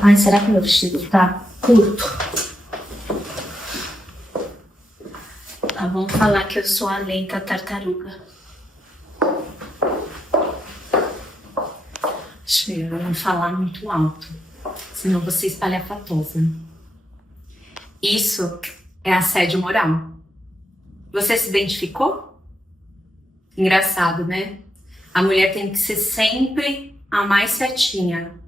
Ai, será que meu vestido tá curto? Ah, vamos falar que eu sou a lenta tartaruga. Deixa eu não falar muito alto, senão você espalhafatosa. Isso é assédio moral. Você se identificou? Engraçado, né? A mulher tem que ser sempre a mais certinha.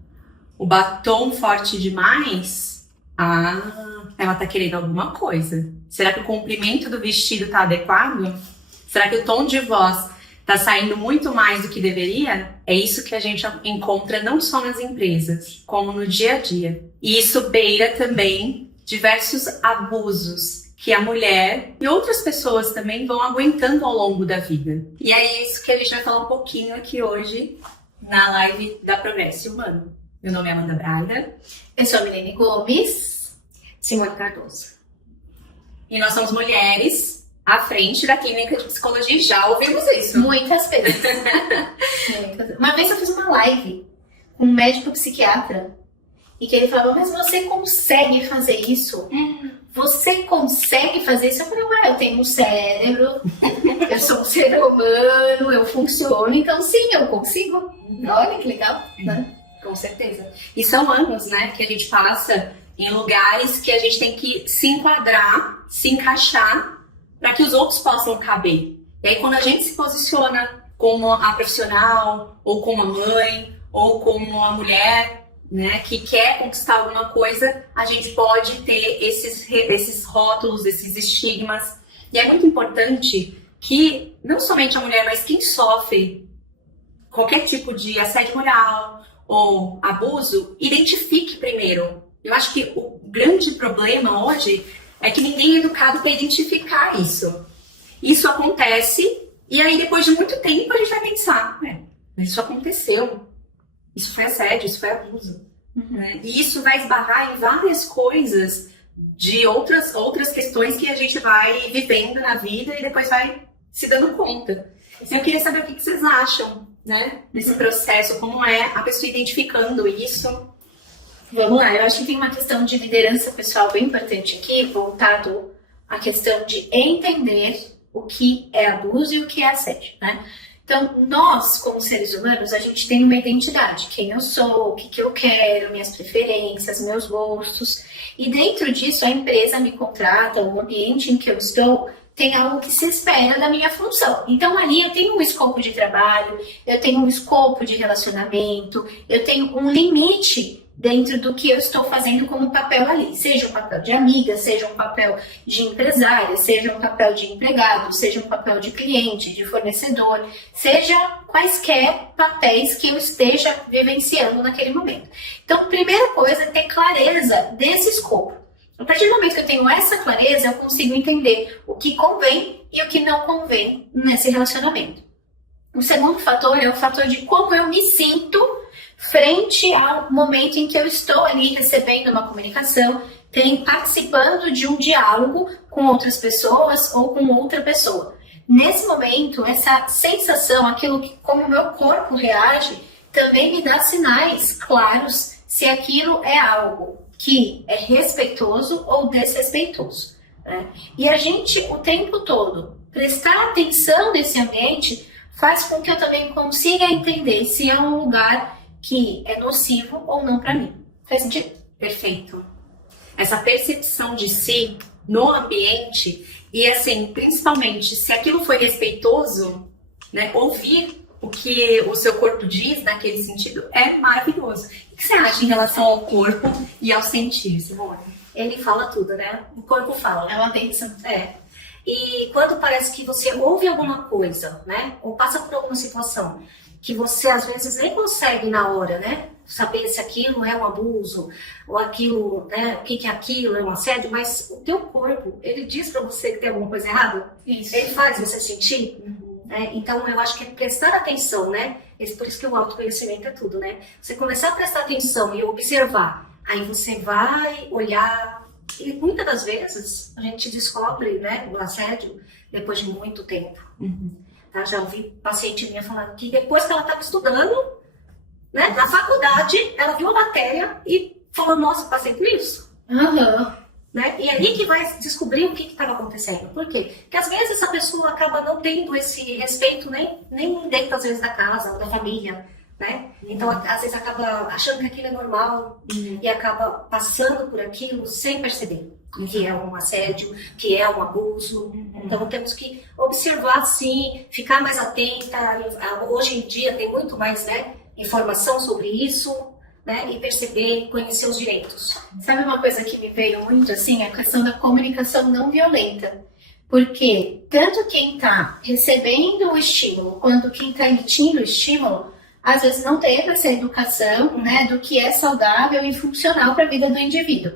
O batom forte demais, ela tá querendo alguma coisa. Será que o comprimento do vestido tá adequado? Será que o tom de voz tá saindo muito mais do que deveria? É isso que a gente encontra não só nas empresas, como no dia a dia. E isso beira também diversos abusos que a mulher e outras pessoas também vão aguentando ao longo da vida. E é isso que a gente vai falar um pouquinho aqui hoje na live da Progresso Humano. Meu nome é Amanda Braga. Eu sou a Milene Gomes. Simone Cardoso. E nós somos mulheres à frente da clínica de psicologia. Já ouvimos isso. Muitas vezes. Uma vez eu fiz uma live com um médico psiquiatra e que ele falava, mas você consegue fazer isso? Você consegue fazer isso? Eu falei, eu tenho um cérebro, eu sou um ser humano, eu funciono, então sim, eu consigo. Olha que legal, né? Com certeza. E são anos, né, que a gente passa em lugares que a gente tem que se enquadrar, se encaixar, para que os outros possam caber. E aí, quando a gente se posiciona como a profissional, ou como a mãe, ou como a mulher, né, que quer conquistar alguma coisa, a gente pode ter esses rótulos, esses estigmas. E é muito importante que não somente a mulher, mas quem sofre qualquer tipo de assédio moral ou abuso, identifique primeiro. Eu acho que o grande problema hoje é que ninguém é educado para identificar isso. Isso acontece e aí depois de muito tempo a gente vai pensar, mas isso aconteceu, isso foi assédio, isso foi abuso. Né? E isso vai esbarrar em várias coisas de outras questões que a gente vai vivendo na vida e depois vai se dando conta. Eu queria saber o que vocês acham, né, desse processo, como é a pessoa identificando isso. Vamos lá, eu acho que tem uma questão de liderança pessoal bem importante aqui, voltado à questão de entender o que é abuso e o que é assédio, né? Então, nós, como seres humanos, a gente tem uma identidade, quem eu sou, o que eu quero, minhas preferências, meus gostos, e dentro disso a empresa me contrata, o ambiente em que eu estou tem algo que se espera da minha função. Então ali eu tenho um escopo de trabalho, eu tenho um escopo de relacionamento, eu tenho um limite dentro do que eu estou fazendo como papel ali. Seja um papel de amiga, seja um papel de empresária, seja um papel de empregado, seja um papel de cliente, de fornecedor, seja quaisquer papéis que eu esteja vivenciando naquele momento. Então, primeira coisa é ter clareza desse escopo. A partir do momento que eu tenho essa clareza, eu consigo entender o que convém e o que não convém nesse relacionamento. O segundo fator é o fator de como eu me sinto frente ao momento em que eu estou ali recebendo uma comunicação, participando de um diálogo com outras pessoas ou com outra pessoa. Nesse momento, essa sensação, aquilo que como o meu corpo reage, também me dá sinais claros se aquilo é algo que é respeitoso ou desrespeitoso. Né? E a gente, o tempo todo, prestar atenção nesse ambiente faz com que eu também consiga entender se é um lugar que é nocivo ou não para mim. Faz sentido? Perfeito. Essa percepção de si no ambiente e, assim, principalmente, se aquilo foi respeitoso, né, ouvir o que o seu corpo diz naquele sentido é maravilhoso. O que você acha em relação ao corpo e ao sentir, Simone? Ele fala tudo, né? O corpo fala. É uma bênção. E quando parece que você ouve alguma coisa, né? Ou passa por alguma situação que você às vezes nem consegue na hora, né? Saber se aquilo é um abuso ou aquilo, né? O que é aquilo, é um assédio, mas o teu corpo, ele diz pra você que tem alguma coisa errada. Isso. Ele faz você sentir. Então, eu acho que é prestar atenção, né? Por isso que o autoconhecimento é tudo, né? Você começar a prestar atenção e observar, aí você vai olhar, e muitas das vezes a gente descobre, né, o assédio depois de muito tempo. Tá? Já ouvi paciente minha falando que depois que ela estava estudando, né, na faculdade, ela viu a matéria e falou, nossa, passei por isso. Aham. Né? E aí que vai descobrir o que estava acontecendo. Por quê? Porque às vezes a pessoa acaba não tendo esse respeito nem dentro, às vezes, da casa ou da família, né? Então, às vezes, acaba achando que aquilo é normal e acaba passando por aquilo sem perceber que é um assédio, que é um abuso. Então, temos que observar, sim, ficar mais atenta. Hoje em dia tem muito mais, né, informação sobre isso, né, e perceber, conhecer os direitos. Sabe uma coisa que me veio muito, assim, a questão da comunicação não violenta. Porque tanto quem está recebendo o estímulo, quanto quem está emitindo o estímulo, às vezes não teve essa educação, né, do que é saudável e funcional para a vida do indivíduo.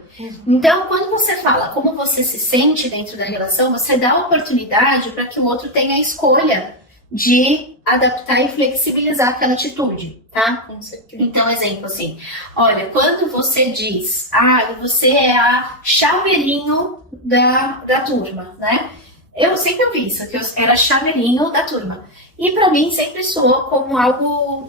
Então, quando você fala como você se sente dentro da relação, você dá oportunidade para que o outro tenha a escolha de adaptar e flexibilizar aquela atitude, tá? Com certeza. Então, exemplo assim, olha, quando você diz, você é a chaveirinho da turma, né? Eu sempre ouvi isso, que eu era chaveirinho da turma. E para mim sempre soou como algo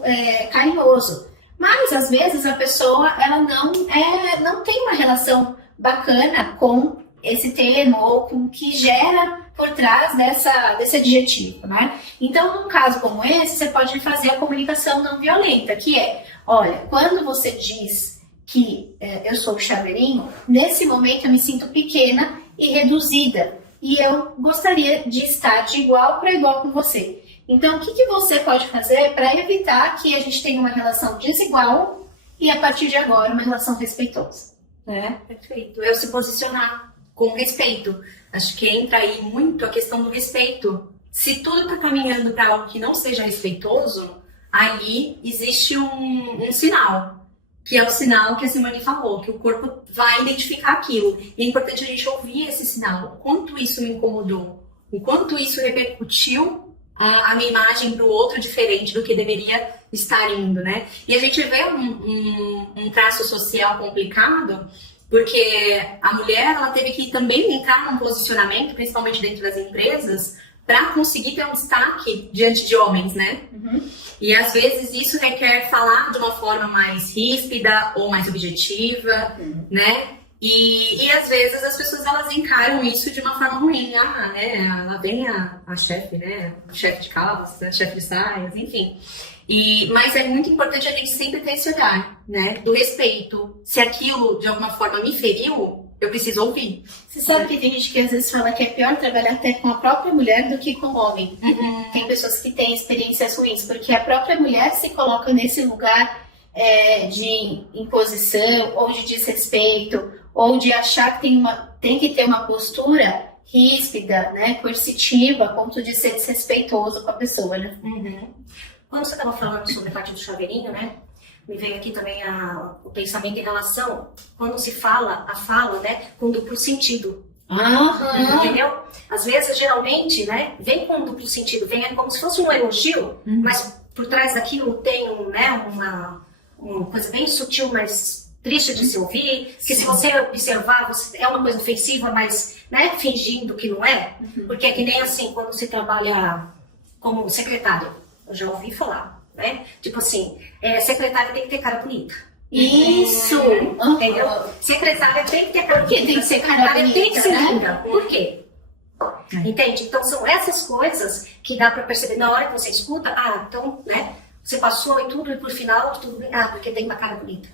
carinhoso. Mas, às vezes, a pessoa ela não tem uma relação bacana com esse termo ou com o que gera por trás desse adjetivo, né? Então, num caso como esse, você pode fazer a comunicação não violenta, que é, olha, quando você diz que eu sou chaveirinho, nesse momento eu me sinto pequena e reduzida. E eu gostaria de estar de igual para igual com você. Então, o que você pode fazer para evitar que a gente tenha uma relação desigual e, a partir de agora, uma relação respeitosa? É, perfeito. Eu se posicionar com respeito. Acho que entra aí muito a questão do respeito. Se tudo está caminhando para algo que não seja respeitoso, aí existe um sinal, que é o sinal que a Simone falou, que o corpo vai identificar aquilo. E é importante a gente ouvir esse sinal. O quanto isso me incomodou, o quanto isso repercutiu a minha imagem para o outro diferente do que deveria estar indo, né? E a gente vê um traço social complicado, porque a mulher ela teve que também entrar num posicionamento, principalmente dentro das empresas, para conseguir ter um destaque diante de homens, né? E às vezes isso requer falar de uma forma mais ríspida ou mais objetiva, né? E às vezes as pessoas elas encaram isso de uma forma ruim. Né? Lá vem a chefe, né? Chefe de calça, chefe de saias, enfim. Mas é muito importante a gente sempre ter esse olhar, né? Do respeito. Se aquilo de alguma forma me feriu, eu preciso ouvir. Você sabe que tem gente que às vezes fala que é pior trabalhar até com a própria mulher do que com o homem. Tem pessoas que têm experiências ruins, porque a própria mulher se coloca nesse lugar de imposição ou de desrespeito, ou de achar que tem que ter uma postura ríspida, né, coercitiva, a ponto de ser desrespeitoso com a pessoa, né? Quando você estava falando sobre a parte do chaveirinho, né, me veio aqui também o pensamento em relação, quando se fala, a fala, né, com duplo sentido. Entendeu? Às vezes, geralmente, né, vem com duplo sentido, vem como se fosse um elogio, mas por trás daquilo tem uma coisa bem sutil, mas triste de se ouvir, que se você observar, é uma coisa ofensiva, mas, né, fingindo que não é, porque é que nem assim, quando se trabalha como secretário, eu já ouvi falar, né, tipo assim, secretária tem que ter cara bonita. Isso! Entendeu? Secretária tem que ter cara bonita. Por que tem que ser cara bonita, tem que ser né? linda. Por quê? Entende? Então são essas coisas que dá pra perceber na hora que você escuta, então, né, você passou e tudo, e por final, tudo bem, porque tem uma cara bonita.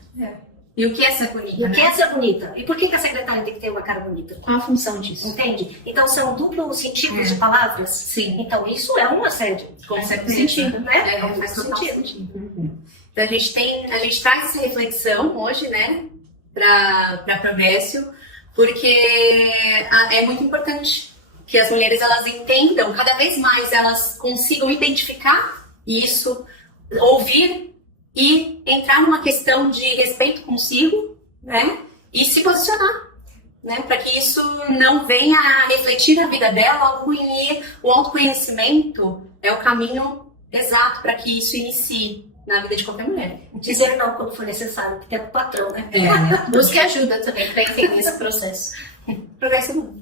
E o que é ser bonita? E o que é ser bonita? E por que a secretária tem que ter uma cara bonita? Qual a função disso? Entende? Então são duplos sentidos de palavras. Sim. Então isso é um assédio. Com certeza. Sentido, né? Faz total sentido. Então a gente traz essa reflexão hoje, né, para Progresso, porque é muito importante que as mulheres elas entendam, cada vez mais elas consigam identificar isso, ouvir e entrar numa questão de respeito consigo, né? E se posicionar, né? Para que isso não venha a refletir na vida dela, o autoconhecimento é o caminho exato para que isso inicie na vida de qualquer mulher. Dizer não quando for necessário, que tem o patrão, né? Busque ajuda também para entender esse processo. Progresso.